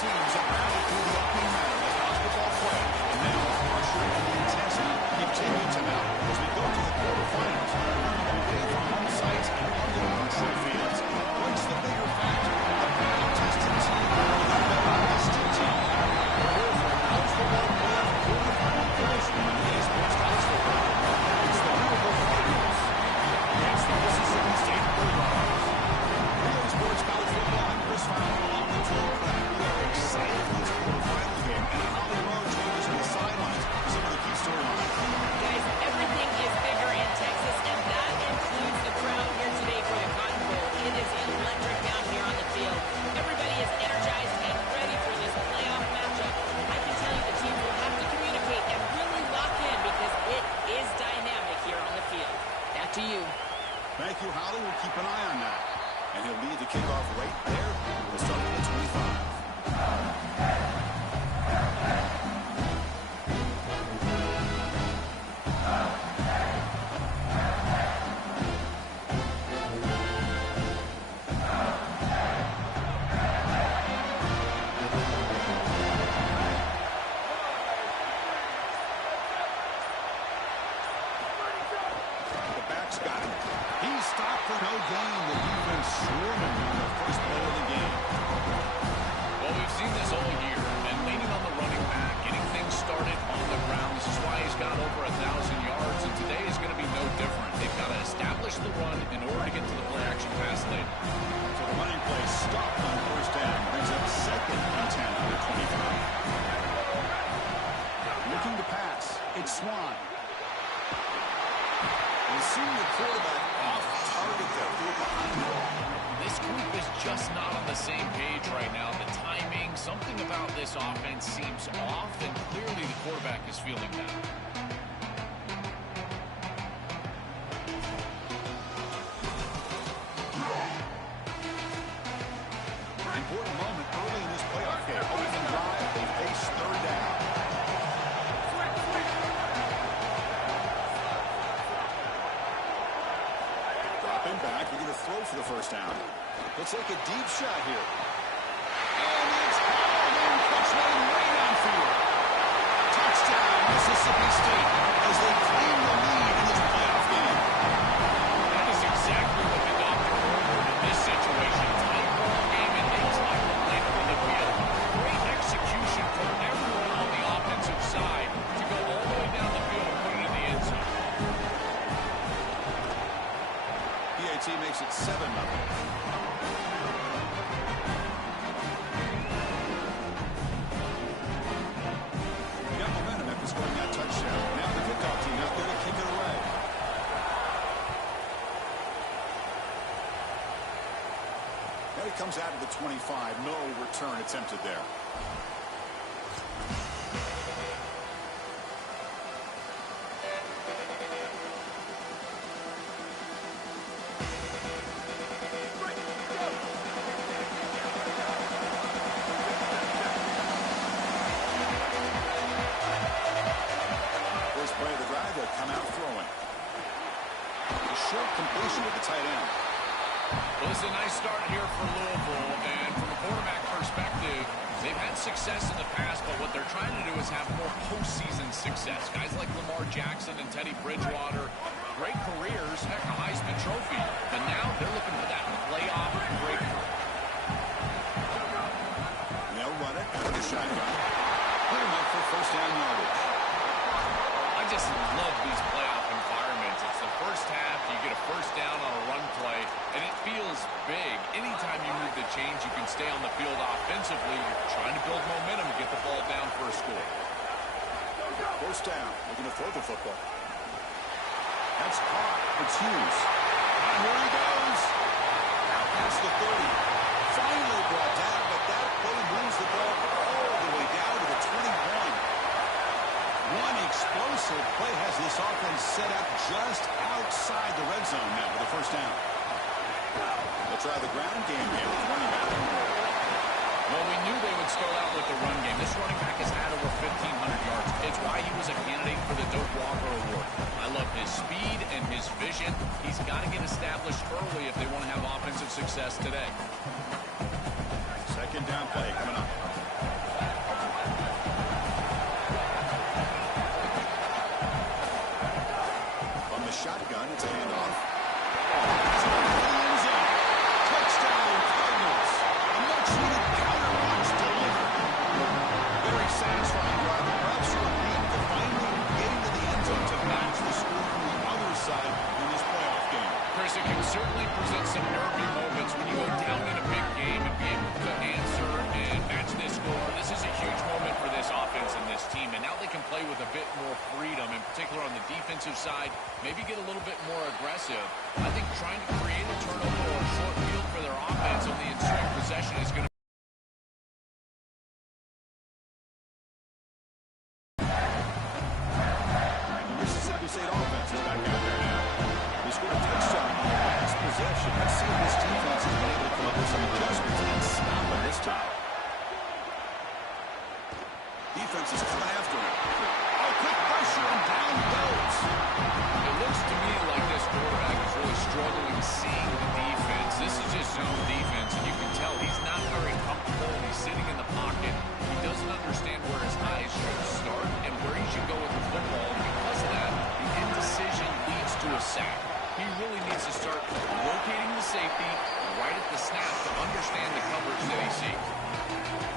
teams have rallied through the opening round of basketball play, and now the pressure and the intensity continue to mount as we go to the quarterfinals. Moving away from home sites and onto neutral fields. What's the bigger factor? The battle-tested team or the well-rested team? We're here for a college football playoff quarterfinal push on EA Sports College Football. It's the Louisville Cardinals against the Mississippi State Bulldogs. EA Sports College Football, I'm Chris Fowler along with Joel Pratt. We are excited for this quarterfinal game, and Holly Rowe joins us on the sidelines for some of the key storylines. Guys, everything is bigger in Texas, and that includes the crowd here today for the Cotton Bowl. It is electric down here on the field. Everybody is energized and ready for this playoff matchup. I can tell you the teams will have to communicate and really lock in because it is dynamic here on the field. Back to you. Thank you, Holly. We'll keep an eye on that. And he'll lead the kickoff right there. We'll start with the 25. The back's got him. He's stopped for no gain. The defense swarming on the first play of the game. Well, we've seen this all year, and leaning on the running back, getting things started on the ground. This is why he's got over 1,000 yards, and today is going to be no different. They've got to establish the run in order to get to the play-action pass later. So the running play stopped on first down. Brings up 2nd and 10 on the 25. Looking to pass. It's Swan. And seeing the quarterback off target there. This group is just not on the same page right now. The timing, something about this offense seems off, and clearly the quarterback is feeling that. Important moment early in this playoff game. Open drive, they face third down. Dropping back, we're going to throw for the first down. He'll take a deep shot here. And it's hauled in, touchdown way downfield. Touchdown, Mississippi State, as they claim the lead in this playoff game. That is exactly what the doctor ordered in this situation. Tight ball game, and they tuck the length of the field. Great execution from everyone on the offensive side to go all the way down the field and put it in the end zone. PAT makes it 7-0. Got momentum after scoring that touchdown. Now the kickoff team out there to kick it away. Now he comes out of the 25. No return attempted there. First play of the drive, they'll come out throwing. A short completion with the tight end. Well, this is a nice start here for Louisville, and from a quarterback perspective, they've had success in the past, but what they're trying to do is have more postseason success. Guys like Lamar Jackson and Teddy Bridgewater, great careers, heck, a Heisman Trophy, but now they're looking for that playoff breakthrough. They'll run it out of the shotgun. Put him up for first down yardage. I just love these playoff environments. It's the first half, you get a first down on a run play, and it feels big. Anytime you move the chains, you can stay on the field offensively. You're trying to build momentum, get the ball down for a score. First down, looking to throw the football. That's caught. It's Hughes. And here he goes. Out past the 30. Finally brought down, but that play moves the ball all the way down to the 21. One explosive play has this offense set up just outside the red zone now with the first down. They'll try the ground game here with running back. Well, we knew they would start out with the run game. This running back has had over 1,500 yards. It's why he was a candidate for the Doak Walker Award. I love his speed and his vision. He's got to get established early if they want to have offensive success today. Second down play coming up. side, maybe get a little bit more aggressive. I think trying to create a turnover or a short field for their offense on the ensuing possession is going to Mississippi State offense is back out there now. They scored a touchdown on the last possession. Let's see if this defense has been able to come up with some adjustments and stop them this time. Defense is coming after him. Oh, quick pressure and down he goes. It looks to me like this quarterback is really struggling seeing the defense. This is just zone defense, and you can tell he's not very comfortable. He's sitting in the pocket. He doesn't understand where his eyes should start and where he should go with the football. And because of that, the indecision leads to a sack. He really needs to start rotating the safety right at the snap to understand the coverage that he sees.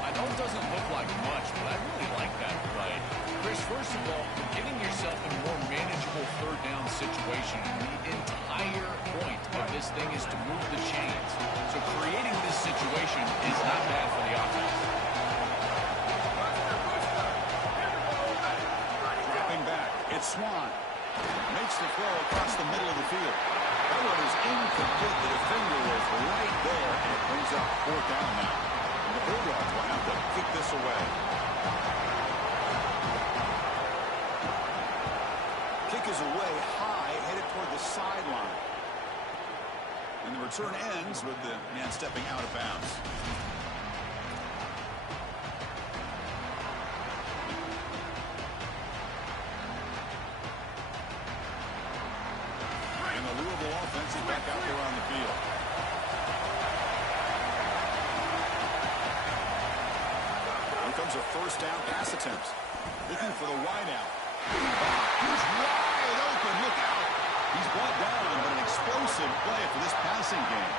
I know it doesn't look like much, but I really like that play. Chris, first of all, getting yourself in a more manageable third down situation. The entire point of this thing is to move the chains. So creating this situation is not bad for the offense. Dropping back, it's Swan. Makes the throw across the middle of the field. That one is incomplete. The defender was right there, and it brings up fourth down now. And the Bulldogs will have to kick this away. Kick is away high, headed toward the sideline. And the return ends with the man stepping out of bounds. And the Louisville offense is back out there on the field. Here comes a first down pass attempt. Looking for the wideout. He's wide open. Look out. He's brought down, but an explosive play for this passing game.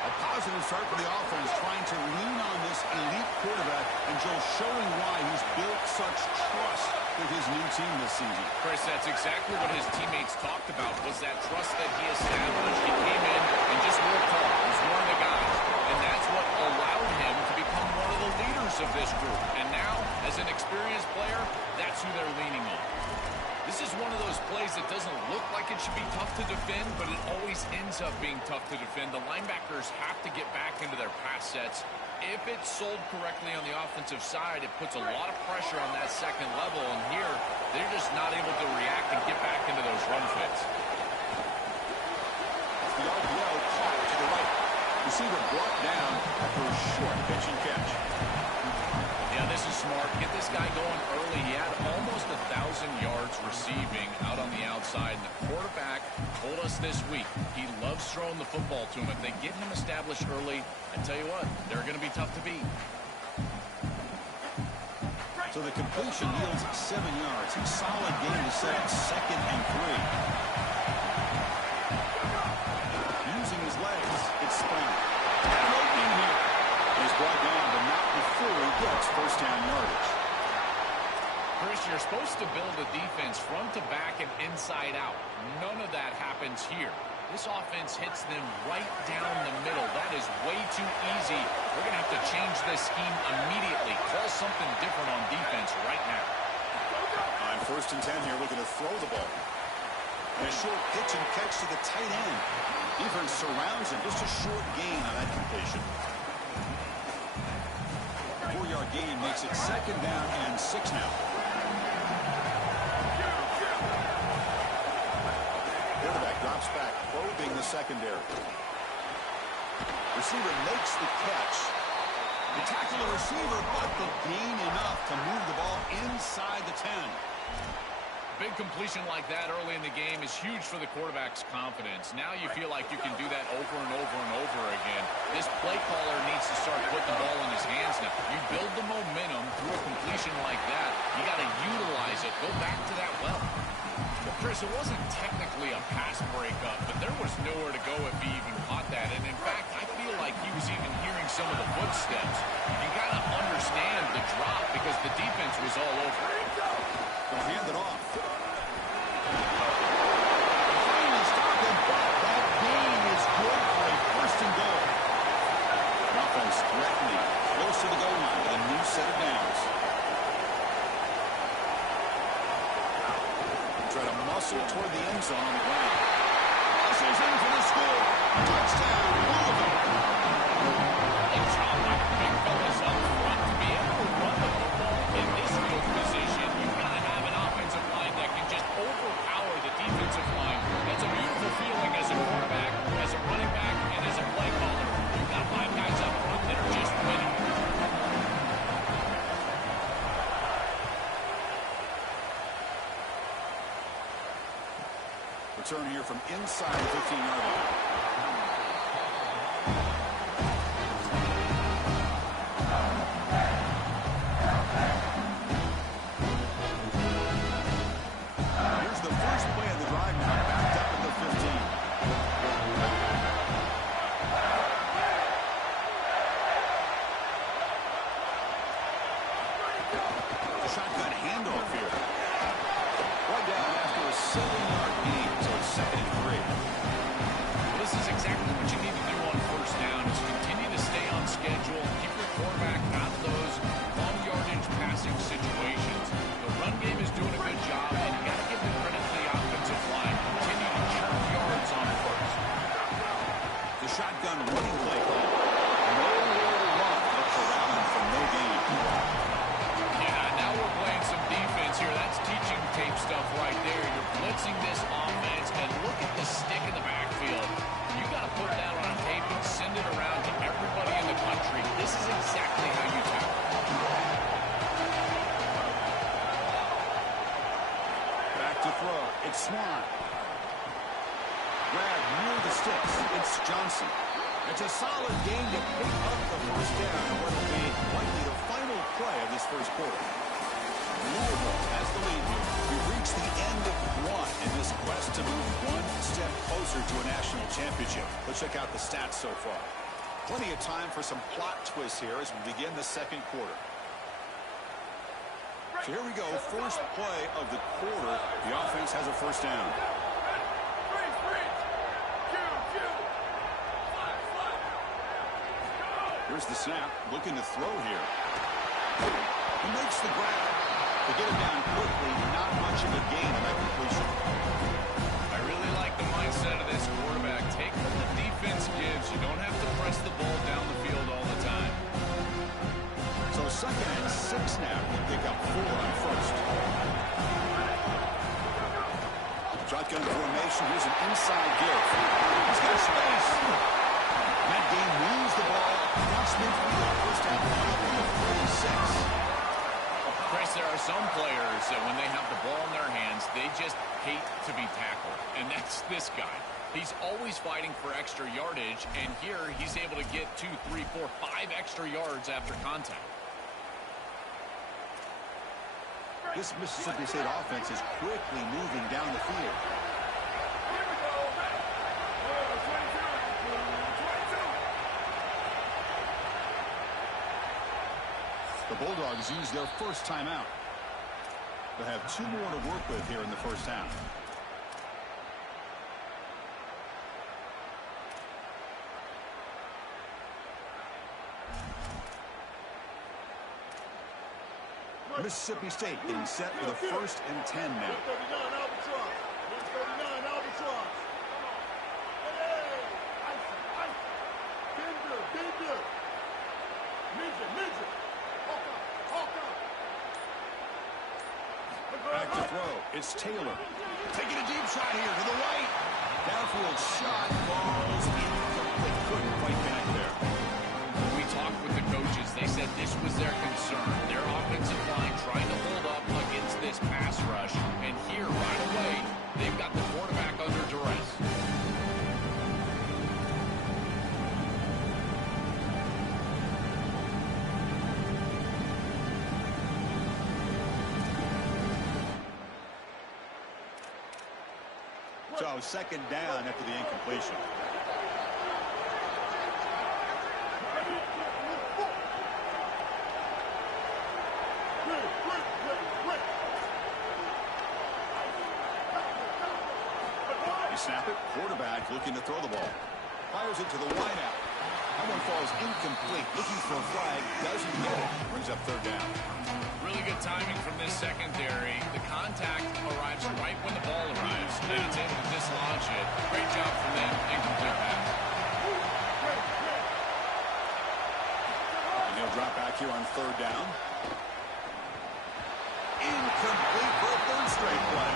A positive start for the offense, trying to lean on this elite quarterback, and Joe showing why he's built such trust with his new team this season. Chris, that's exactly what his teammates talked about, was that trust that he established. He came in and just worked hard. He's one of the guys. And that's what allowed him to become one of the leaders of this group. And now, as an experienced player, that's who they're leaning on. This is one of those plays that doesn't look like it should be tough to defend, but it always ends up being tough to defend. The linebackers have to get back into their pass sets. If it's sold correctly on the offensive side, it puts a lot of pressure on that second level, and here, they're just not able to react and get back into those run fits. The RPO caught to the right. Receiver brought down after a short pitch and catch. Yeah, this is smart. Get this guy going early. He had almost 1,000 yards receiving out on the outside. And the quarterback told us this week he loves throwing the football to him. If they get him established early, I tell you what, they're going to be tough to beat. So the completion yields 7 yards. A solid game to set up 2nd and 3. Using his legs, it's Spound. And an opening here. He's brought down, but not before he gets first down yardage. Chris, you're supposed to build a defense front to back and inside out. None of that happens here. This offense hits them right down the middle. That is way too easy. We're going to have to change this scheme immediately. Call something different on defense right now. On 1st and 10 here, looking to throw the ball. And a short pitch and catch to the tight end. Defense surrounds him. Just a short gain on that completion. 4-yard gain makes it 2nd down and 6 now. Quarterback drops back, probing the secondary. Receiver makes the catch. The tackle the receiver, but the gain enough to move the ball inside the 10. Big completion like that early in the game is huge for the quarterback's confidence. Now you feel like you can do that over and over and over again. This play caller needs to start putting the ball in his hands now. You build the momentum through a completion like that. You got to utilize it. Go back to that well. Well, Chris, it wasn't technically a pass breakup, but there was nowhere to go if he even caught that. And in fact, I feel like he was even hearing some of the footsteps. You got to understand the drop because the defense was all over. They'll hand it off. Finally stopped him, but that gain is good for a 1st and goal. The offense threatening, close to the goal line with a new set of downs. Try to muscle whistle toward the end zone on the ground. Whistles in for the score. Touchdown, Louisville. Great job by the big fellas up front to be able to run the football in this field position. You've got to have an offensive line that can just overpower the defensive line. That's a beautiful feeling as a quarterback, as a running back, and as a play caller. You've got 5 guys up front that are just winning. Return here from inside the 15-yard line. Here's the first play of the drive now, backed up at the 15. The shotgun handoff here. Right down after a 7-yard gain, so it's 2nd and 3. This is exactly what you need to do on first down is continue to stay on schedule, keep your quarterback out of those long yardage passing situations. The run game is doing a good job, and you got to give the credit to the offensive line. Continue to churn yards on first. The shotgun running play call. Nowhere to run. Looks around for no gain. Yeah, now we're playing some defense here. That's teaching tape stuff right there. You're blitzing this offense, and look at the stick in the backfield. You got to put that on tape and send it around to everybody in the country. This is exactly how you tackle. Back to throw. It's Swan. Grab near the sticks. It's Johnson. It's a solid gain to pick up the first down in what will be likely the final play of this first quarter. Louisville has the lead here. We've reached the end of one in this quest to move one step closer to a national championship. Let's check out the stats so far. Plenty of time for some plot twists here as we begin the second quarter. So here we go. First play of the quarter. The offense has a first down. Here's the snap. Looking to throw here. He makes the grab. To get him down quickly, not much of a gain on that completion. I really like the mindset of this quarterback. Take what the defense gives. You don't have to press the ball down the field all the time. So 2nd and 6 now. We'll pick up 4 on first. Shotgun formation. Here's an inside give. He's got space. That game moves the ball. Across midfield. First down. In the 46. Chris, there are some players that when they have the ball in their hands, they just hate to be tackled. And that's this guy. He's always fighting for extra yardage, and here he's able to get 2, 3, 4, 5 extra yards after contact. This Mississippi State offense is quickly moving down the field. The Bulldogs use their first timeout. They'll have 2 more to work with here in the first half. Mississippi State getting set for the 1st and 10 now. Back to throw. It's Taylor. Taking a deep shot here to the right. Downfield shot. Falls incomplete. Couldn't quite connect there. When we talked with the coaches, they said this was their concern. Their offensive line trying to hold up against this pass rush. And here, right away, they've got the quarterback under duress. So 2nd down after the incompletion. You snap it. Quarterback looking to throw the ball. Fires it to the wideout. That one falls incomplete. Looking for a flag. Doesn't get it. Brings up 3rd down. really good timing from this secondary. The contact arrives right when the ball arrives, and it's able to dislodge it. Great job from them. Incomplete pass. And he'll drop back here on third down. Incomplete for a third straight play.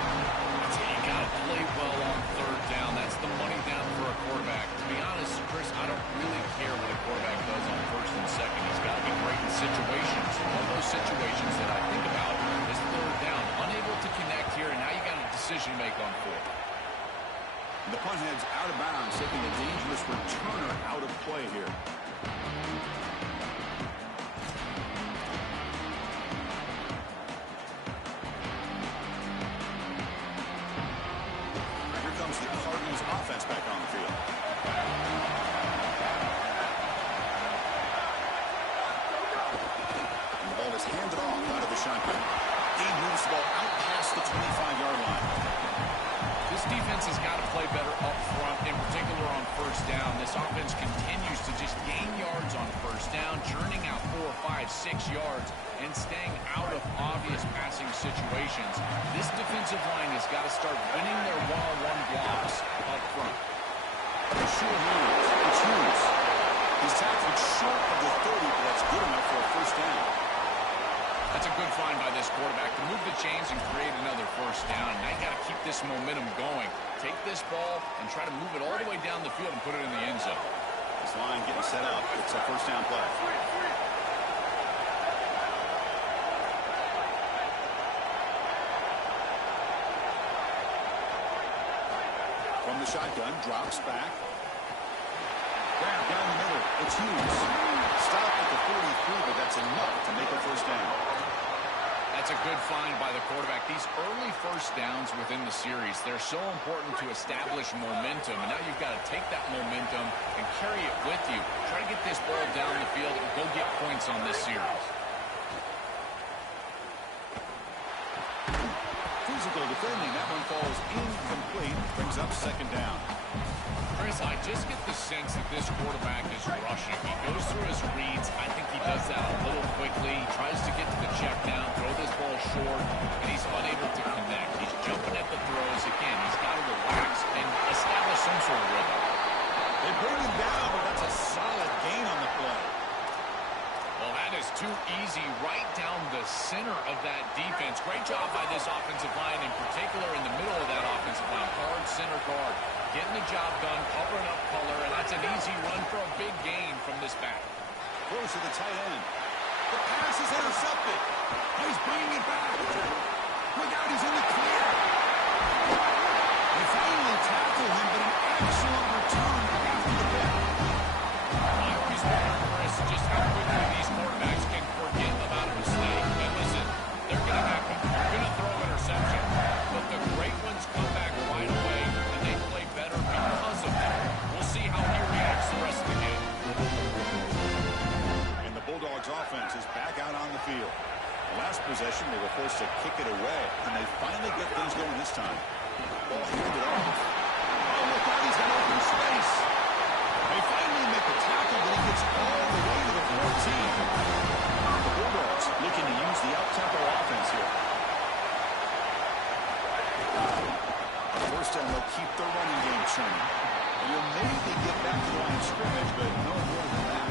You got to play well on third down. That's the money down for a quarterback. To be honest, Chris, I don't really care what a quarterback does on first and second. He's got to be great in situations. One of those situations that I think about is third down. Unable to connect here, and now you got a decision to make on fourth. The punt heads out of bounds, taking a dangerous returner out of play here. The Cardinals offense back on the field. And the ball is handed off out of the shotgun. He moves the ball out past the 25-yard line. This defense has got to play better up front, in particular on first down. This offense continues to just gain yards on first down, churning out 4, 5, 6 yards, and staying out of obvious passing situations. This defensive line has got to start winning their one-on-one blocks up front. The short hands. It's Hughes. He's tackled short of the 30, but that's good enough for a first down. That's a good find by this quarterback to move the chains and create another first down. Now you got to keep this momentum going. Take this ball and try to move it all the way down the field and put it in the end zone. This line getting set up. It's a first down play. From the shotgun, drops back. Grab down the middle. It's Hughes. Stop at the 43, but that's enough to make a first down. That's a good find by the quarterback. These early first downs within the series, they're so important to establish momentum. And now you've got to take that momentum and carry it with you. Try to get this ball down the field and go get points on this series. Physical defending. That one falls incomplete. Brings up second down. Chris, I just get the sense that this quarterback is rushing. He goes through his reads. I think he does that a little quickly. He tries to get to the check down, throw this ball short, and he's unable to connect. He's jumping at the throws. Again, he's got to relax and establish some sort of rhythm. They bring him down, but that's a solid gain on the play. Well, that is too easy right down the center of that defense. Great job by this offensive line, in particular in the middle of that offensive line. Hard center guard. Getting the job done, covering up color, and that's an easy run for a big gain from this back. Close to the tight end. The pass is intercepted. He's bringing it back. Look out, he's in the clear. They finally tackle him, but an excellent return after the pick. I always wonder, Chris, just how quickly these quarterbacks can forget about a mistake. And listen, they're going to happen. They're going to throw interception. But the great ones come back right away, and they play better because of that. We'll see how he reacts the rest of the game. And the Bulldogs offense is back out on the field. Last possession, they were forced to kick it away, and they finally get things going this time. Ball handed off. Oh, look out, he's got open space. They finally make the tackle, but he gets all the way to the 14. The Bulldogs looking to use the up-tempo offense here. First down, they'll keep their running game churning. And you'll maybe get back to the line of scrimmage, but no more than that.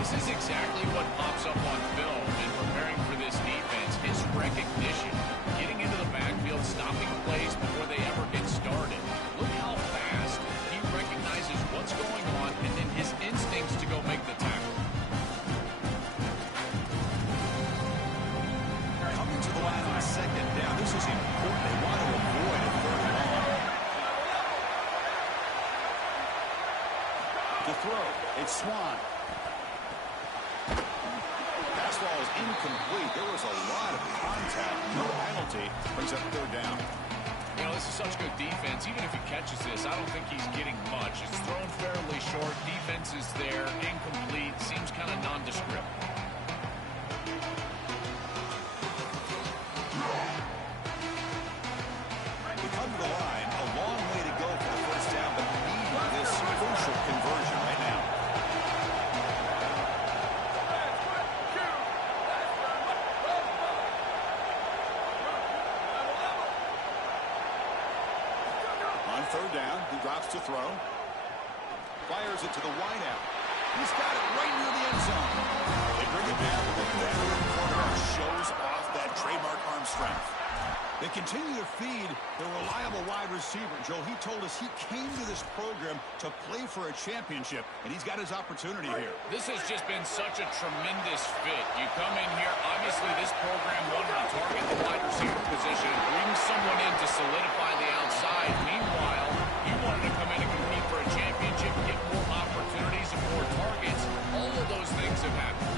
This is exactly what pops up on film in preparing for this defense. His recognition, getting into the backfield, stopping plays before they ever get started. Look how fast he recognizes what's going on and then his instincts to go make the tackle. Coming to the line on second down. This is important. They want to avoid a third and long. The throw. It's Swan. Fastball is incomplete. There was a lot of contact. No penalty. Brings up third down. You know, this is such good defense. Even if he catches this, I don't think he's getting much. It's thrown fairly short. Defense is there. Incomplete. Seems kind of nondescript. They come to the line. A long way to go for the first down, but need this crucial conversion right now. third down. He drops to throw. Fires it to the wideout. He's got it right near the end zone. They bring it down. The veteran quarterback shows off that trademark arm strength. They continue to feed the reliable wide receiver. Joe, he told us he came to this program to play for a championship, and he's got his opportunity here. This has just been such a tremendous fit. You come in here, obviously this program wanted to target the wide receiver position and bring someone in to solidify the outside. Meanwhile, you wanted to come in and compete for a championship, get more opportunities and more targets. All of those things have happened.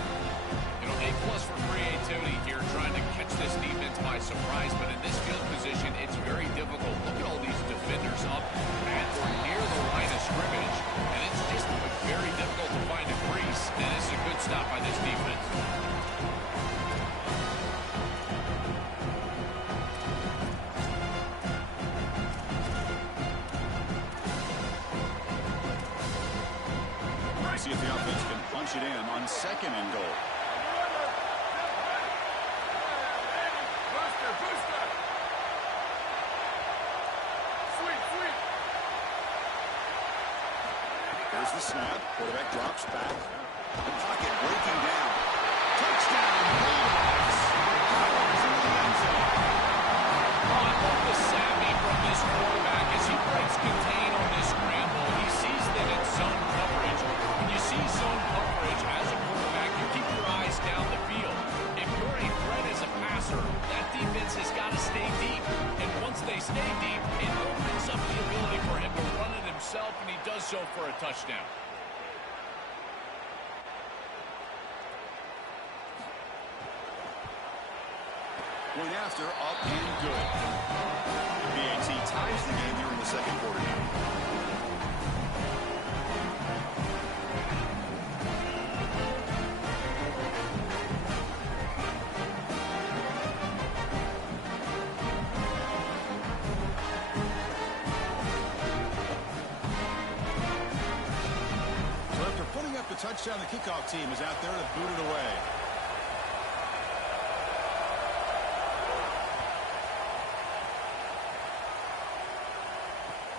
A+ for creativity here, trying to catch this defense by surprise, but in this field position, it's very difficult. Look at all these defenders up at or near the line of scrimmage, and it's just very difficult to find a crease, and this is a good stop by this defense. See if the offense can punch it in on second and goal. Here's the snap. Quarterback drops back. The pocket breaking down. Touchdown, Bulldogs. Powers into the end zone. Oh, I love the savvy from this quarterback as he breaks contain on this scramble. He sees that it's zone coverage. When you see zone coverage as a quarterback, you keep your eyes down the field. If you're a threat as a passer, that defense has got to stay deep. And once they stay deep, it opens up the ability for him to run it himself, and he does so for a touchdown. Point after, up and good. The PAT ties the game here in the second quarter now. So after putting up the touchdown, the kickoff team is out there to boot it away.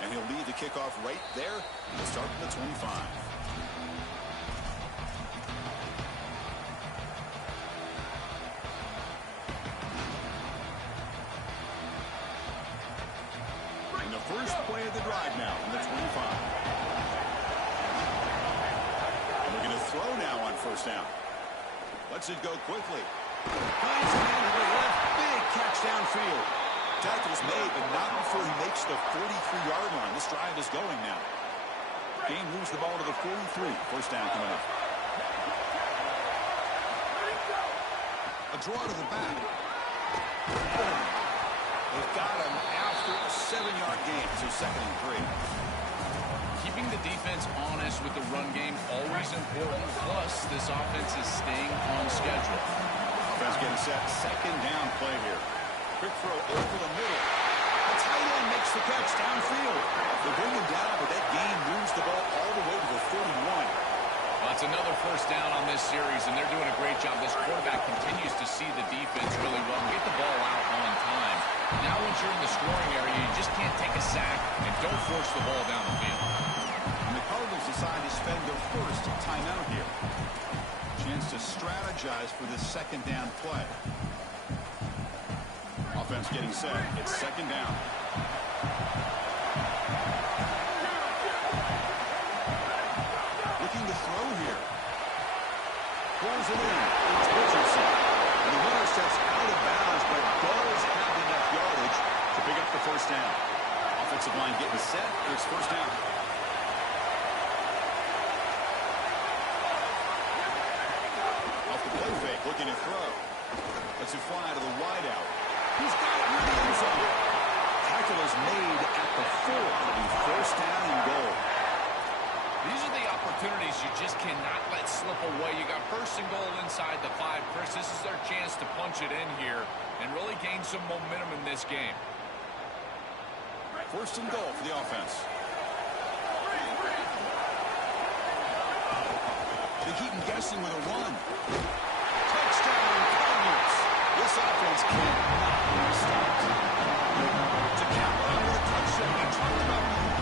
And he'll lead the kickoff right there. He'll start from the 25. And the first play of the drive now on the 25. And we're going to throw now on first down. Lets it go quickly. Finds it into the left. Big catch downfield. Tackle's made, but not before he makes the 43-yard line. This drive is going now. Game moves the ball to the 43. First down coming up. A draw to the back. They've got him after a 7-yard gain, so second and 3. Keeping the defense honest with the run game, always important. Plus, this offense is staying on schedule. Offense getting set. Second down play here. Quick throw over the middle. The tight end makes the catch downfield. They bring him down, but that gain moves the ball all the way to the 41. Well, it's another first down on this series, and they're doing a great job. This quarterback continues to see the defense really well and get the ball out on time. Now, once you're in the scoring area, you just can't take a sack and don't force the ball down the field. And the Cardinals decide to spend their first timeout here. Chance to strategize for this second down play. Offense getting set. It's second down. Looking to throw here. Pulls it in. It's Richardson. And the runner steps out of bounds, but does have enough yardage to pick up the first down. Offensive line getting set. It's first down. Off the play fake. Looking to throw. Lets it fly to the wideout. He's got it near the end zone. Tackle is made at the 4. It'll be first down and goal. These are the opportunities you just cannot let slip away. You got first and goal inside the 5. Chris, this is their chance to punch it in here and really gain some momentum in this game. First and goal for the offense. They keep him guessing with a run. Touchdown, Cardinals. This offense cannot be stopped. To cap it with a touchdown, we talked about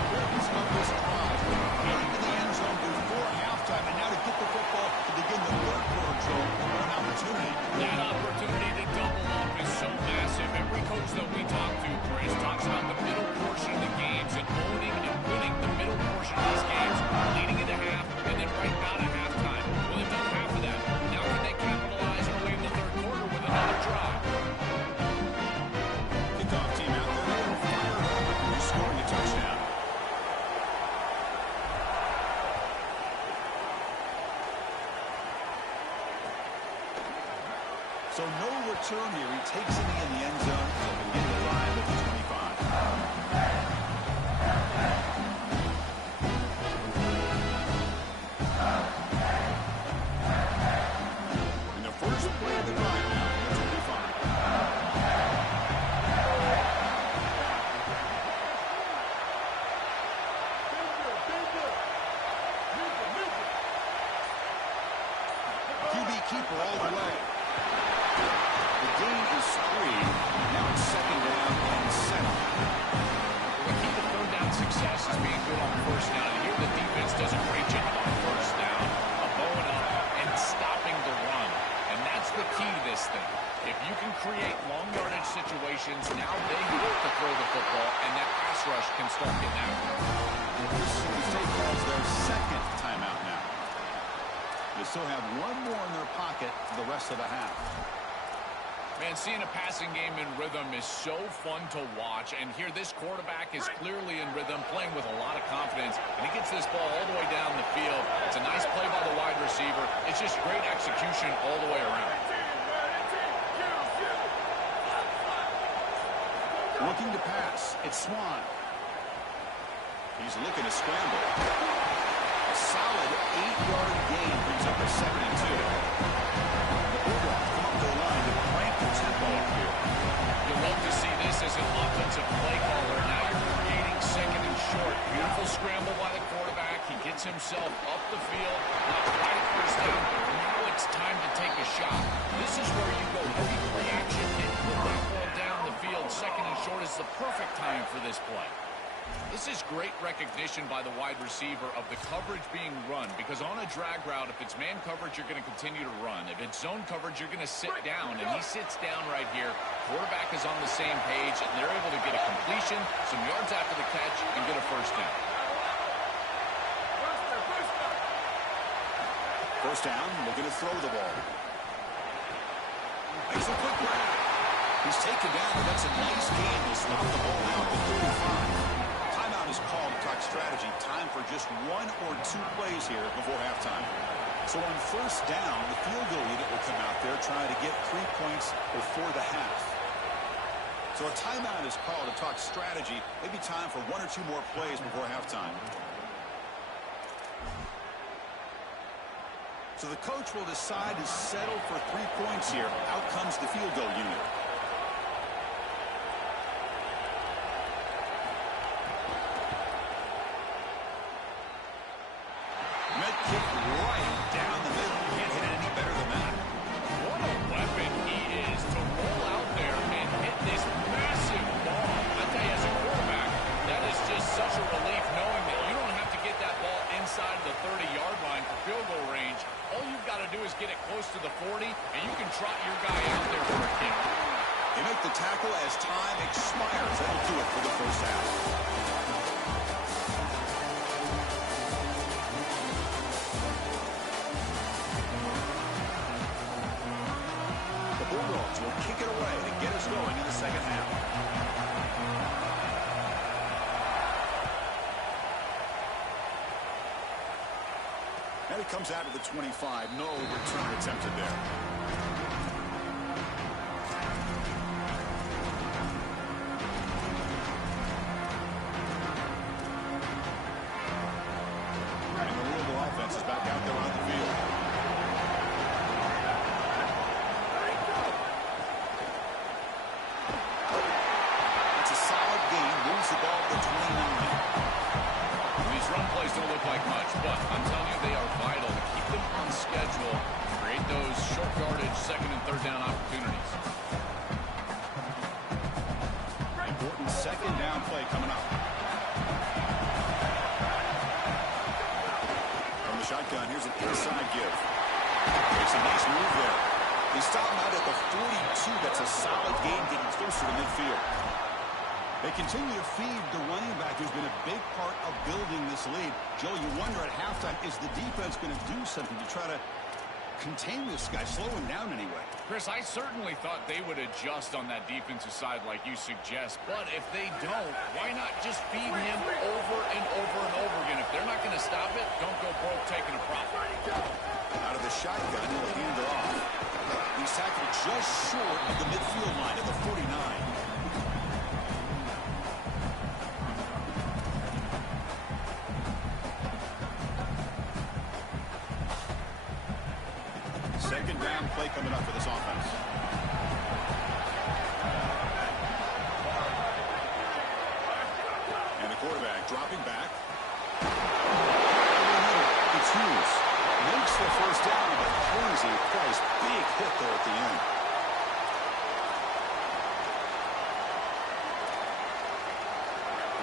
So no return here. He takes it in the end zone and begin the drive at the 25. And the first play of the drive now at the 25. QB keeper all the way. The gain is 3. Now it's second down and 7. The key to third down success is being good on first down. And here the defense does a great job on first down, bowing up and stopping the run. And that's the key to this thing. If you can create long yardage situations, now they have to throw the football, and that pass rush can start getting after it. Mississippi State calls their second timeout now. They still have one more in their pocket for the rest of the half. Man, seeing a passing game in rhythm is so fun to watch. And here this quarterback is clearly in rhythm, playing with a lot of confidence. And he gets this ball all the way down the field. It's a nice play by the wide receiver. It's just great execution all the way around. Looking to pass. It's Swan. He's looking to scramble. A solid 8-yard gain brings up a 2nd and 2. The Bulldogs come up to the line to crank the tempo up here. You'll love to see this as an offensive play caller. Now you're creating 2nd and short. Beautiful scramble by the quarterback. He gets himself up the field. Right at first down. Now it's time to take a shot. This is where you go heavy play action and put that ball down the field. 2nd and short is the perfect time for this play. This is great recognition by the wide receiver of the coverage being run, because on a drag route, if it's man coverage, you're going to continue to run. If it's zone coverage, you're going to sit down, and he sits down right here. Quarterback is on the same page, and they're able to get a completion, some yards after the catch, and get a first down. First down, looking to throw the ball. Makes a quick grab. He's taken down, but that's a nice gain. They stop the ball now at the 35. Timeout is called to talk strategy. Time for just 1 or 2 plays here before halftime. So on first down, the field goal unit will come out there trying to get 3 points before the half. So a timeout is called to talk strategy. Maybe time for 1 or 2 more plays before halftime. So the coach will decide to settle for 3 points here. Out comes the field goal unit. Kick right down the middle. Can't hit it any better than that. What a weapon he is to roll out there and hit this massive ball. I tell you, as a quarterback, that is just such a relief knowing that you don't have to get that ball inside the 30-yard line for field goal range. All you've got to do is get it close to the 40, and you can trot your guy out there for a kick. They make the tackle as time expires. That'll do it for the first half. Bulldogs will kick it away to get us going in the second half. And it comes out to the 25. No return attempted there. And the Louisville offense is back out there on the field. The ball to the 29. These run plays don't look like much, but I'm telling you, they are vital to keep them on schedule, create those short yardage 2nd and 3rd down opportunities. Important 2nd down play coming up. From the shotgun, here's an inside give. Makes a nice move there. They stop him out at the 42. That's a solid gain, getting closer to midfield. They continue to feed the running back, who's been a big part of building this lead. Joe, you wonder at halftime, is the defense going to do something to try to contain this guy, slow him down anyway? Chris, I certainly thought they would adjust on that defensive side like you suggest, but if they don't, why not just feed him over and over and over again? If they're not going to stop it, don't go broke taking a profit. Out of the shotgun, he'll hand it off. He's tackled just short of the midfield line at the 49. Second down play coming up for this offense. And the quarterback dropping back. It's Hughes. Makes the first down, but pays a price. Big hit there at the end.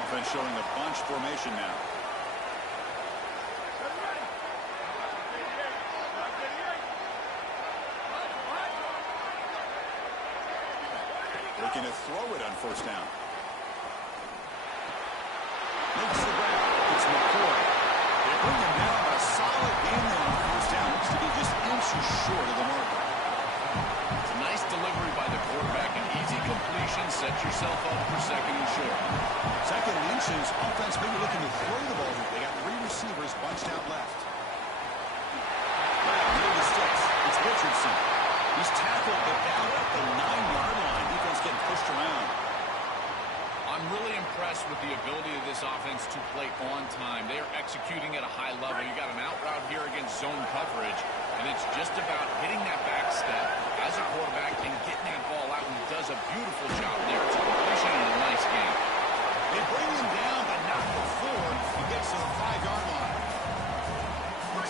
Offense showing a bunch formation now. Looking to throw it on first down. Makes the grab. It's McCoy. They bring him down, but a solid game there on first down. Looks to be just inches short of the marker. It's a nice delivery by the quarterback. An easy completion. Set yourself up for second and short. Second and inches. Offense maybe looking to throw the ball. They got three receivers bunched out left. Near the sticks. It's Richardson. He's tackled, but down at the 9-yard line. Defense getting pushed around. I'm really impressed with the ability of this offense to play on time. They are executing at a high level. You got an out route here against zone coverage, and it's just about hitting that back step as a quarterback and getting that ball out, and he does a beautiful job there. It's a completion and a nice game. They bring him down, but not before he gets to the 5-yard line.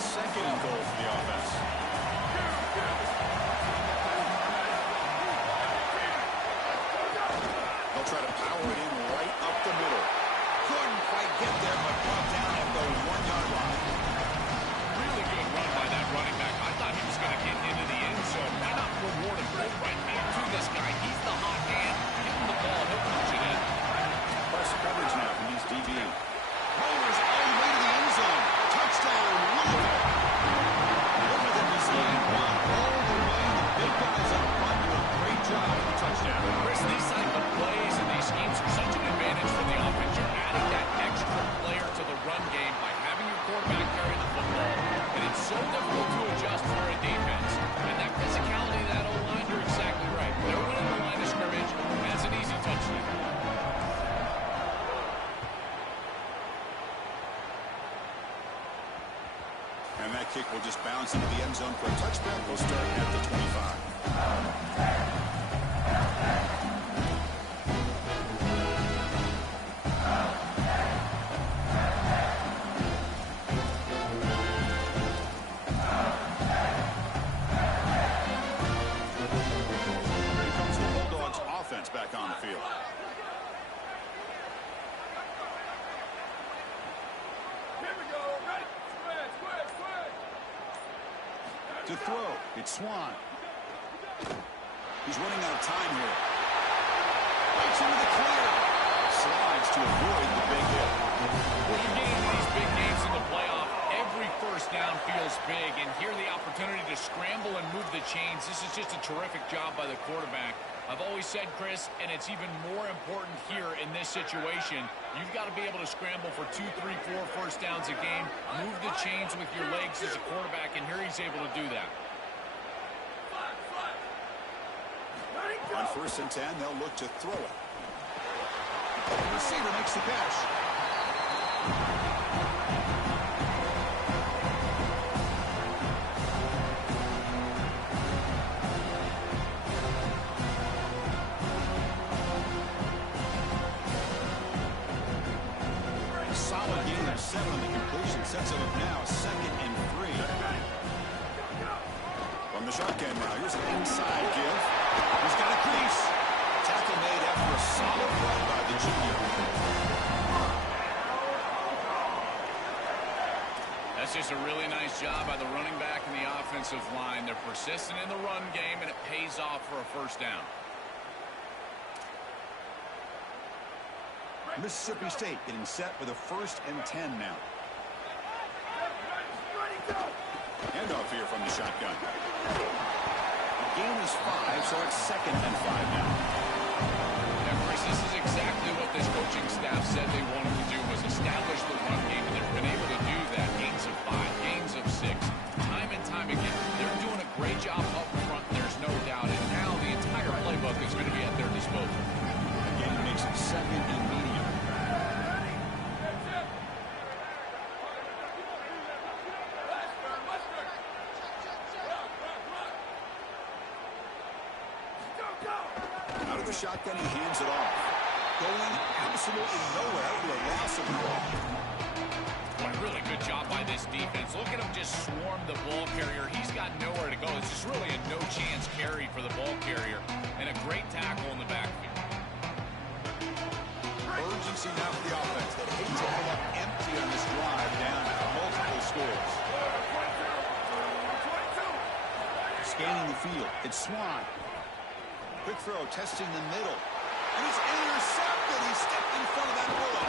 Second and goal for the offense. They'll try to power it in right up the middle. Couldn't quite get there, but brought down at the 1-yard line. Really good run by that running back. I thought he was going to get into the end zone. Why not reward him? Go right back to this guy. He's the hot hand. Give him the ball. He'll punch it in. Press coverage now from these DB. Rollers all the way to the end zone. Touchdown, Louisville. Look at them design run all the way. The big guys up front do a great job with the touchdown. Chris, these type of plays and these schemes are such an advantage for the offense. You're adding that extra player to the run game by having your quarterback carry the football. And it's so difficult to adjust for a defense. And that physicality, that O-line, you're exactly right. They're winning the line of scrimmage, and it's an easy touchdown. And that kick will just bounce into the end zone for a touchback. We'll start at the 25. Here comes the Bulldogs offense back on the field. To throw, it's Swan. He's running out of time here. Right into the clear. Slides to avoid the big hit. When you're getting to these big games in the playoff, every first down feels big, and here the opportunity to scramble and move the chains. This is just a terrific job by the quarterback. I've always said, Chris, and it's even more important here in this situation, you've got to be able to scramble for 2, 3, 4 first downs a game, move the chains with your legs as a quarterback, and here he's able to do that. On first and 10, they'll look to throw it. The receiver makes the catch. Solid gain of 7 on the completion. Sets it up now, 2nd and 3. From the shotgun now, here's an inside give. He's got a crease. Tackle made after a solid run by the junior. That's just a really nice job by the running back and the offensive line. They're persistent in the run game, and it pays off for a first down. Mississippi State getting set for the 1st and 10 now. Handoff here from the shotgun. The gain is 5, so it's 2nd and 5 now. Yeah, Chris, this is exactly what this coaching staff said they wanted to do, was establish the run game, and they've been able to do that. Gains of 5, gains of 6, time and time again. They're doing a great job up front, there's no doubt. And now shotgun, he hands it off. Going absolutely nowhere to a loss of the ball. What a really good job by this defense. Look at him just swarm the ball carrier. He's got nowhere to go. It's just really a no-chance carry for the ball carrier. And a great tackle in the backfield. Urgency now for the offense. They hate to end up empty on this drive down multiple scores. Scanning the field. It's Swan. Quick throw, testing the middle. And it's intercepted. He stepped in front of that bullet.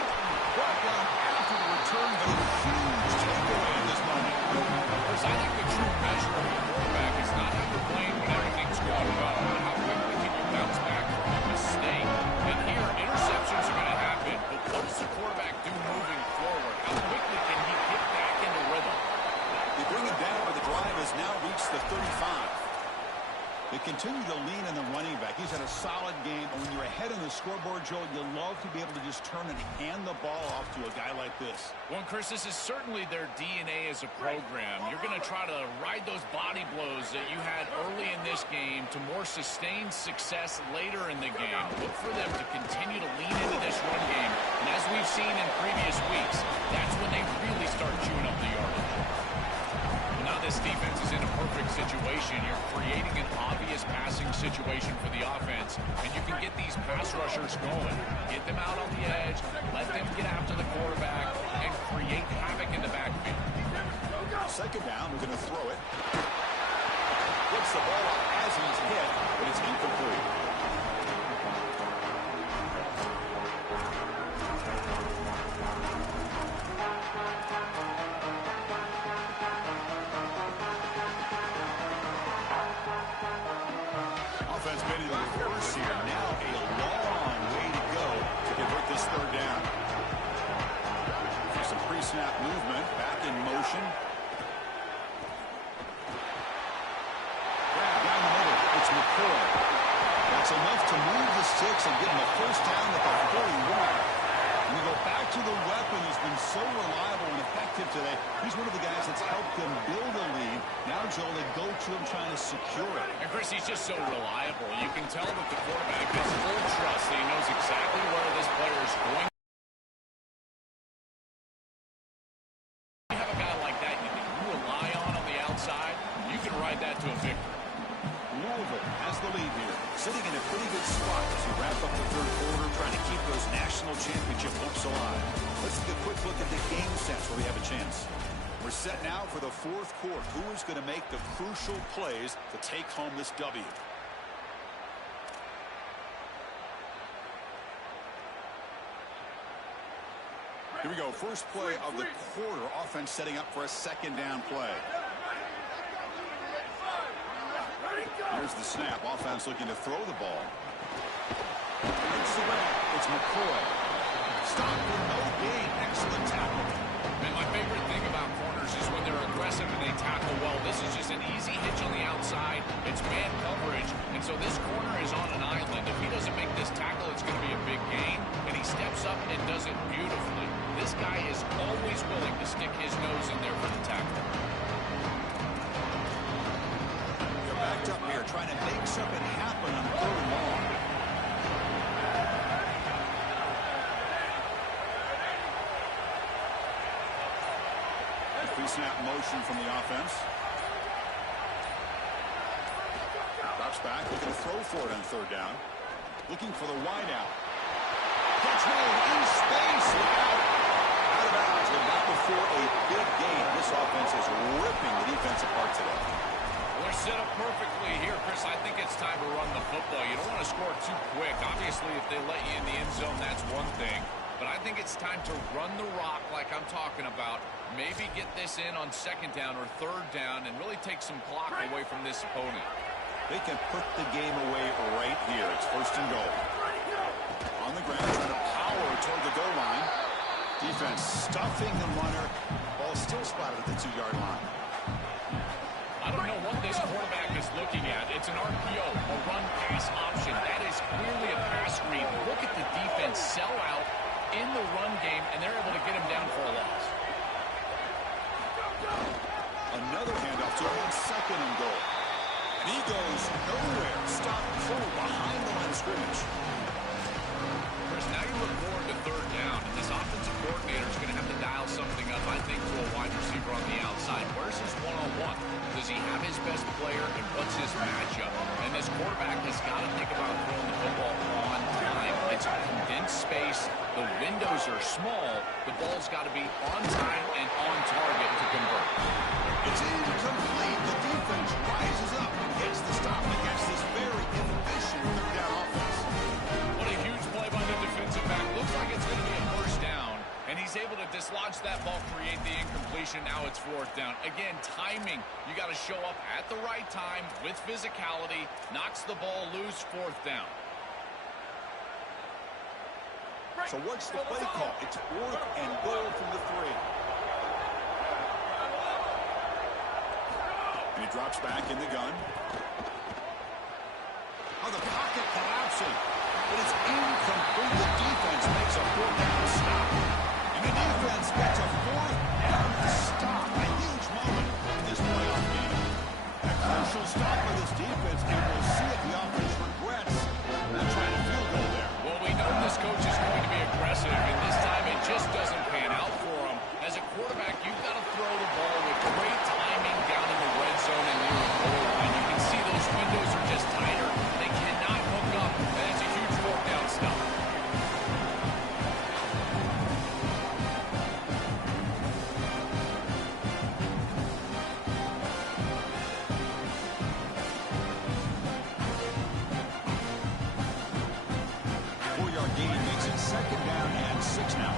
Brought down after the return, but a huge takeaway in this moment. Because I think the true measure of a quarterback is not how you're playing when everything's going well, but how quickly can you bounce back from a mistake. And here, interceptions are going to happen, but what does the quarterback do moving forward? How quickly can he get back into rhythm? They bring him down, but the drive has now reached the 35. They continue to lean on the running back. He's had a solid game. And when you're ahead on the scoreboard, Joe, you love to be able to just turn and hand the ball off to a guy like this. Well, Chris, this is certainly their DNA as a program. You're going to try to ride those body blows that you had early in this game to more sustained success later in the game. Look for them to continue to lean into this run game. And as we've seen in previous weeks, that's when they really start chewing up the yardage. Now this defense is in a perfect situation. You're creating an obvious passing situation for the offense, and you can get these pass rushers going. Get them out on the edge, let them get after the quarterback, and create havoc in the backfield. Second down, we're going to throw it. Gets the ball up as he's hit, but it's incomplete. Offense made it in reverse here. Now a long way to go to convert this third down. Some pre-snap movement, back in motion. Grab down the middle. It's McCoy. That's enough to move the sticks and give him a first down at the 41. And you go back to the weapon who's been so reliable and effective today. He's one of the guys that's helped them build a lead. Now, Joel, they go to him trying to secure it. And, Chris, he's just so reliable. You can tell that the quarterback has full trust that he knows exactly where this player is going. You have a guy like that you can rely on the outside, you can ride that to a victory. Louisville has the lead here, sitting in a pretty good spot as we wrap up the third quarter, trying to keep those national championship hopes alive. Let's take a quick look at the game sets where we have a chance. We're set now for the fourth quarter. Who is going to make the crucial plays to take home this W? Here we go. First play of the quarter. Offense setting up for a second down play. Here's the snap. Offense looking to throw the ball. It's McCoy. Stop for no gain. Excellent tackle. And my favorite thing about corners is when they're aggressive and they tackle well. This is just an easy hitch on the outside. It's man coverage. And so this corner is on an island. If he doesn't make this tackle, it's going to be a big gain. And he steps up and does it beautifully. This guy is always willing to stick his nose in there for the tackle. They're backed up here trying to make something happen on third and long. Pre-snap motion from the offense. Drops back, looking to throw for it on third down. Looking for the wide out. Catch made in space. Out of bounds, but not before a big gain. This offense is ripping the defense apart today. Well, they're set up perfectly here, Chris. I think it's time to run the football. You don't want to score too quick. Obviously, if they let you in the end zone, that's one thing. But I think it's time to run the rock like I'm talking about. Maybe get this in on second down or third down and really take some clock away from this opponent. They can put the game away right here. It's first and goal. On the ground, trying to power toward the goal line. Defense stuffing the runner. Ball still spotted at the 2-yard line. I don't know what this quarterback is looking at. It's an RPO, a run-pass option. That is clearly a pass read. Look at the defense sell out in the run game, and they're able to get him down for a loss. Another handoff to him on second and goal. And he goes nowhere. Stopped cold behind the line of scrimmage. Chris, now you look forward to third down, and this offensive coordinator is going to have to dial something up, I think, to a wide receiver on the outside. Where's his one-on-one? Does he have his best player, and what's his matchup? And this quarterback has got to think about throwing the football on time. It's a condensed space. The windows are small. The ball's got to be on time and on target to convert. It's incomplete. The defense rises up and gets the stop against this very inefficient third down offense. What a huge play by the defensive back. Looks like it's going to be a first down. And he's able to dislodge that ball, create the incompletion. Now it's fourth down. Again, timing. You got to show up at the right time with physicality. Knocks the ball loose, fourth down. So what's the play call? It's fourth and goal from the 3. And he drops back in the gun. Oh, the pocket collapsing. But it's incomplete. The defense makes a fourth down stop. And the defense gets a fourth down stop. A huge moment in this playoff game. A crucial stop for this defense, and we'll see if the offense regrets not trying to field goal there. Well, we know this coach is going to be aggressive, and this time it just doesn't pan out for him. As a quarterback, you've got to throw the ball with great timing down in the red zone and near the goal line. You can see those windows are just tighter. They cannot hook up, and it's a huge fourth down stop. Gain makes it second down and 6 now.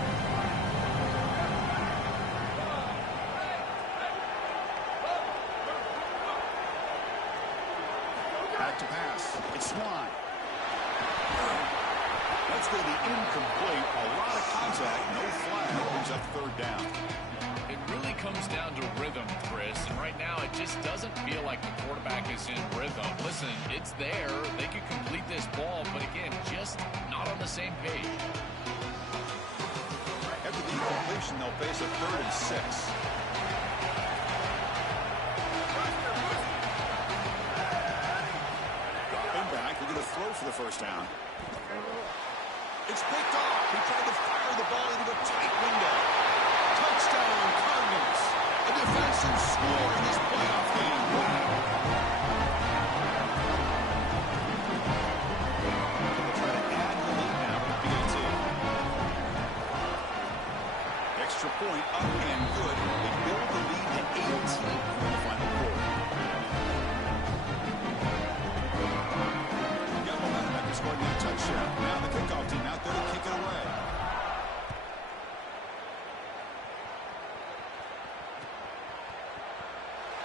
Back to pass. It's Swan. That's going to be incomplete. A lot of contact. No flag. Brings up third down. It really comes down to rhythm, Chris, and right now it just doesn't feel like the quarterback is in rhythm. Listen, it's there. They could complete this ball, but again, just not on the same page. After the incompletion, they'll face a third and 6. Dropping back, they're going to throw for the first down. It's picked off. He tried to fire the ball into a tight window. Touchdown, Cardinals. A defensive score in this playoff game. They'll try to add the lead now with PAT. Extra point up and good. They build the lead to 18 in the final quarter. Got momentum after scoring that touchdown. Now the kickoff team out there to kick it away.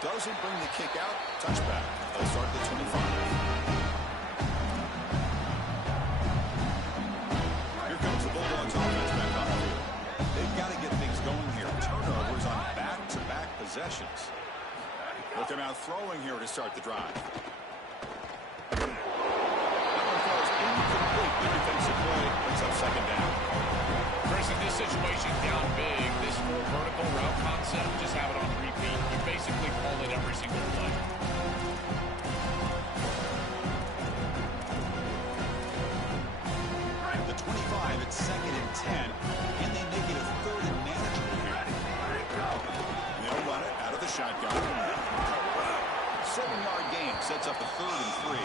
Doesn't bring the kick out. Touchback. They'll start at the 25. Here comes the Bulldogs offense back on the field. They've got to get things going here. Turnovers on back-to-back possessions. Look them out throwing here to start the drive. That one falls incomplete. The defensive play brings up second down. Chris, in this situation, down big, this full vertical route concept, just have it on repeat. You basically call it every single play. The 25 at second and 10. And they make it a third and manageable here. They'll run it out of the shotgun. 7-yard gain sets up a third and 3.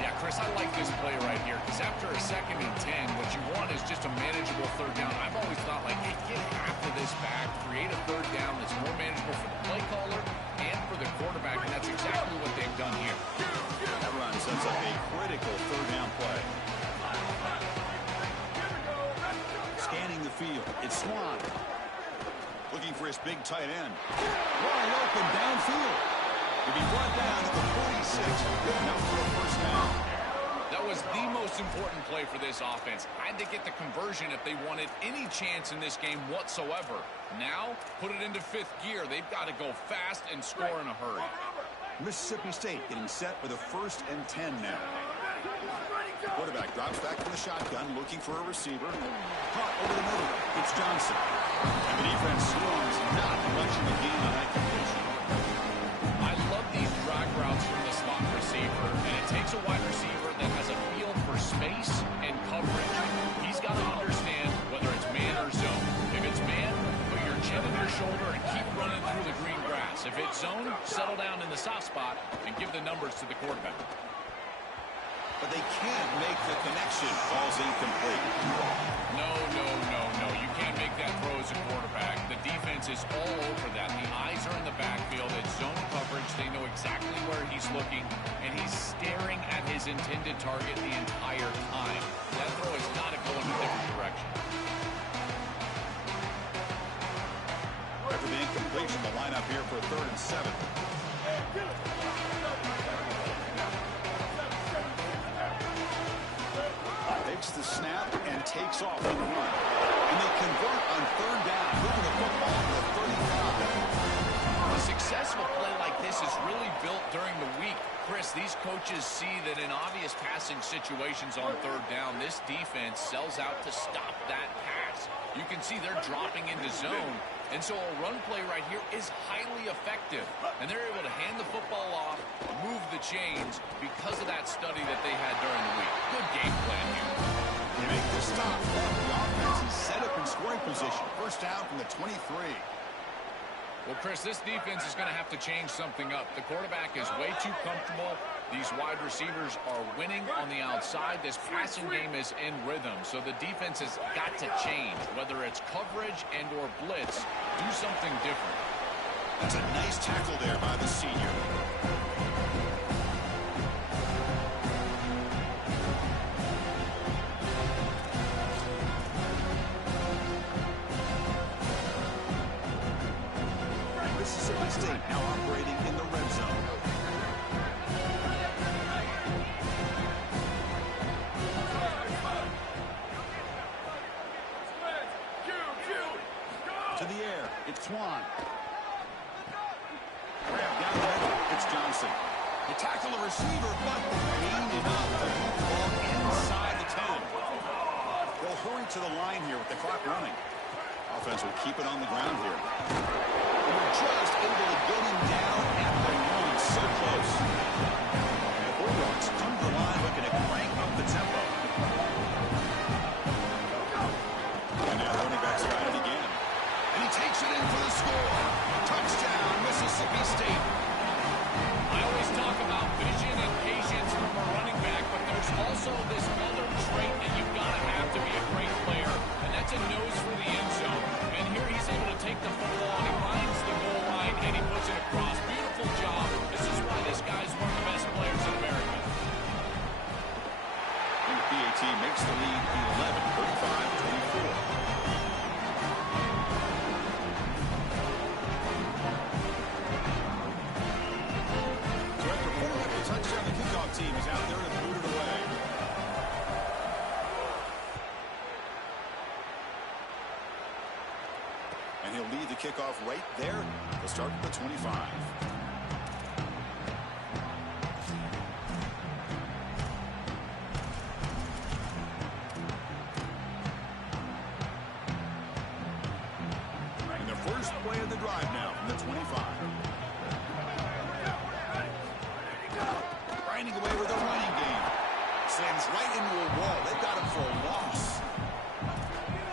Yeah, Chris, I like this play right here because after a second and 10, what you want is just a manageable third down. I've always thought, like, hey, get half of this back, create a third down that's more manageable for the play caller and for the quarterback, and that's exactly what they've done here. That run sets up a critical third down play. Scanning the field, it's Swan. Looking for his big tight end. Wide open downfield. To be brought down to the 46, good enough for a first down. That was the most important play for this offense. Had to get the conversion if they wanted any chance in this game whatsoever. Now, put it into fifth gear. They've got to go fast and score in a hurry. Mississippi State getting set for the first and 10 now. Quarterback drops back from the shotgun, looking for a receiver. Caught over the middle. It's Johnson. And the defense swarms, not much in the game on that completion. I love these drag routes from the slot receiver, and it takes a wide receiver that has a feel the numbers to the quarterback. But they can't make the connection. Ball's incomplete. No. You can't make that throw as a quarterback. The defense is all over that. The eyes are in the backfield. It's zone coverage. They know exactly where he's looking, and he's staring at his intended target the entire time. That throw has got to go in a different direction. After the incompletion, the lineup here for 3rd and 7. Takes the snap and takes off on the run. And they convert on 3rd down, moving the football to the 35. A successful play like this is really built during the week. Chris, these coaches see that in obvious passing situations on 3rd down, this defense sells out to stop that pass. You can see they're dropping into zone, and so a run play right here is highly effective. And they're able to hand the football off, move the chains because of that study that they had during the week. Good game plan here. They make the stop. The offense is set up in scoring position. 1st down from the 23. Well, Chris, this defense is going to have to change something up. The quarterback is way too comfortable. These wide receivers are winning on the outside. This passing game is in rhythm, so the defense has got to change. Whether it's coverage and or blitz, do something different. That's a nice tackle there by the senior. Mississippi State now operating in the red zone. To the air, it's Twan. Grab down the middle, it's Johnson. They tackle the receiver, but they gain enough to move the ball inside the 10. They'll hurry to the line here with the clock running. Offense will keep it on the ground here. They're just able to get him down at the line. So close. And the Bulldogs come to the line looking to crank up the tempo. And now running back's got it again. And he takes it in for the score. Touchdown, Mississippi State. I always talk about vision and patience from a running back, but there's also this other trait that you've got to have to be a great player, and that's a nose for the end zone. And here he's able to take the football, and he finds the goal line, and he puts it across. Beautiful job. This is why this guy's one of the best players in America. And the PAT makes the lead 11, 35-24. Touchdown, the kickoff team is out there to boot it away. And he'll lead the kickoff right there. He'll start at the 25. And the first play of the drive now from the 25. Grinding away with a running game. Sends right into a wall. They've got him for a loss.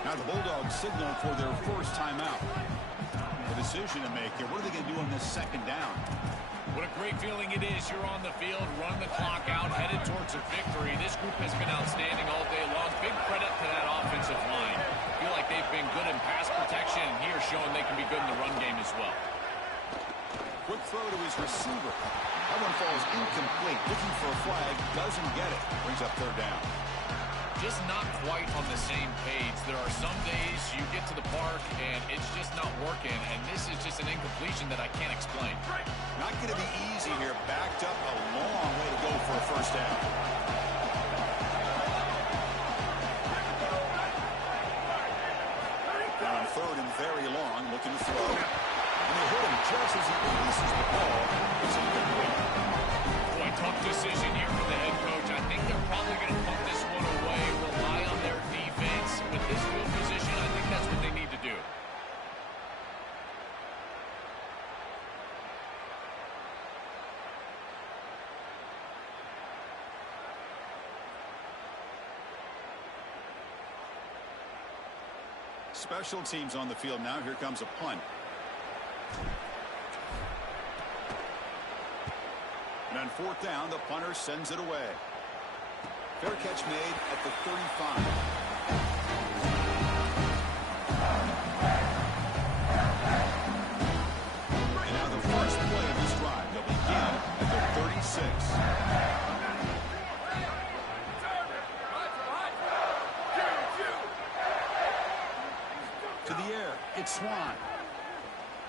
Now the Bulldogs signal for their first timeout. The decision to make here. What are they going to do on this 2nd down? What a great feeling it is. You're on the field, run the clock out, headed towards a victory. This group has been outstanding all day long. Big credit to that offensive line. I feel like they've been good in pass protection, and here showing they can be good in the run game as well. Quick throw to his receiver. That one falls incomplete. Looking for a flag. Doesn't get it. Brings up 3rd down. Just not quite on the same page. There are some days you get to the park and it's just not working, and this is just an incompletion that I can't explain. Not going to be easy here. Backed up a long way to go for a 1st down. Down on 3rd and very long, looking to throw. And they hit him just as he releases the ball. It's incomplete. Boy, tough decision here for the head coach. I think they're probably going to put this one away, rely on their defense. With this field position, I think that's what they need to do. Special teams on the field now. Here comes a punt. on fourth down, the punter sends it away. Fair catch made at the 35. And now the first play of this drive. They'll begin at the 36. To the air, it's Swan.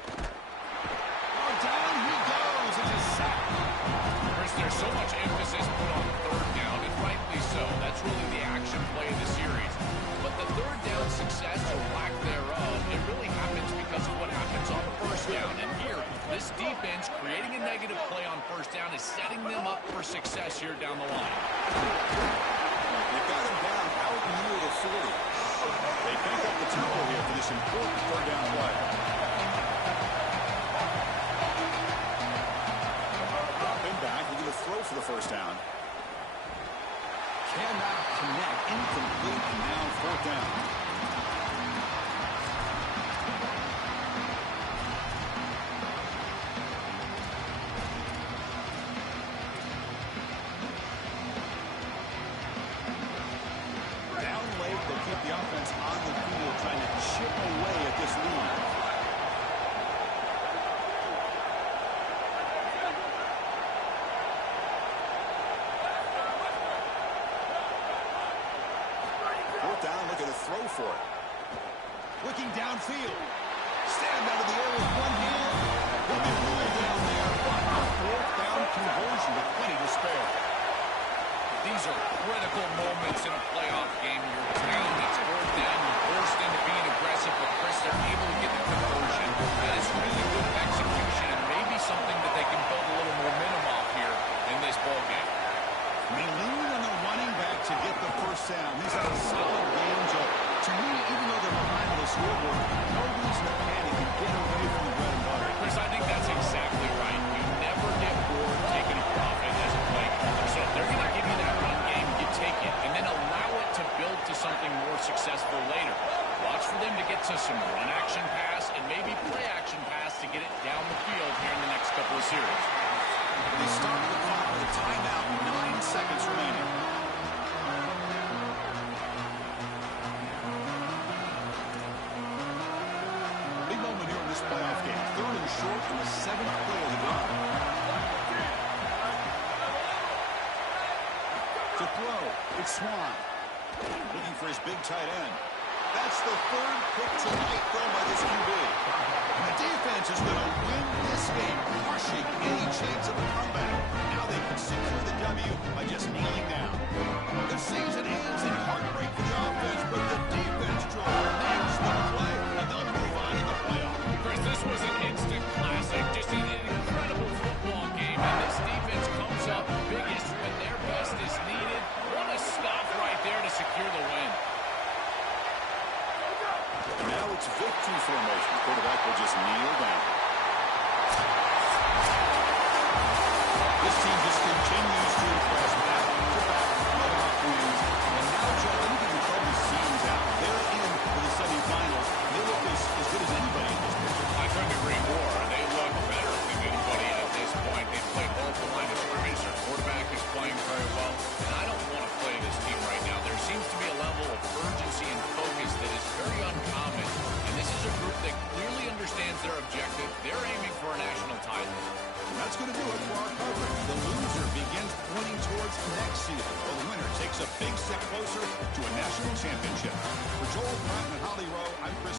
Oh, down he goes. It's a sack. Chris, there's so much emphasis put on third down, and rightly so. That's really the action play of the series. But the third down success or lack thereof, it really happens because of what happens on the first down. And here, this defense creating a negative play on first down is setting them up for success here down the line. They've got him down out near the 40. They pick up the tempo here for this important third down play. Dropping back, we're going to throw for the first down. Cannot connect, incomplete, and now fourth down. Down late, they'll keep the offense on the field, trying to chip away at this lead. Fourth down, looking to throw for it. Looking downfield. Stand out of the air with one hand. He'll be ruled down there. A fourth down conversion with plenty to spare. These are critical moments in a playoff game. You're down, it's fourth down, you're forced into being aggressive, but Chris, they're able to get the conversion. That is really good execution and maybe something that they can build a little momentum off here in this ball game. They lean on the running back to get the first down. He's had a solid game, Joe. To me, even though they're behind on the scoreboard, no reason to panic and get away from the bread and butter. Chris, I think that's exactly right. You never get bored taking a profit as a play caller. So if they're going to give you that run game, you take it, and then allow it to build to something more successful later. Watch for them to get to some run action pass and maybe play action pass to get it down the field here in the next couple of series. They start the clock with a timeout, 9 seconds remaining. Big moment here in this playoff game. Third and short from the 7th play of the drive. To throw, it's Swan. Looking for his big tight end. That's the third pick tonight thrown by this QB. And the defense is going to win this game, crushing any chance of a comeback. Now they can secure the W by just kneeling down. The season ends in heartbreak for the offense, but the defense makes the play, and they'll move on in the playoff. Chris, this was an instant classic. Just an incredible football game, and this defense comes up biggest when their best is needed. What a stop right there to secure the win. Now it's victory formation. Quarterback will just kneel down. This team just continues to impress back-to-back playoff wins. And now, Joe, I think you can probably see these out. They're in for the semifinals. They look as good as anybody in this picture. I couldn't agree more. They look better than anybody at this point. They've played both the line of scrimmage. Their quarterback is playing very well. And I don't want to play this team right now. There seems to be a level of urgency and focus that is very uncommon. And this is a group that clearly understands their objective. They're aiming for a national title. And that's going to do it for our coverage. The loser begins pointing towards next season, while the winner takes a big step closer to a national championship. For Joel Pratt and Holly Rowe, I'm Chris.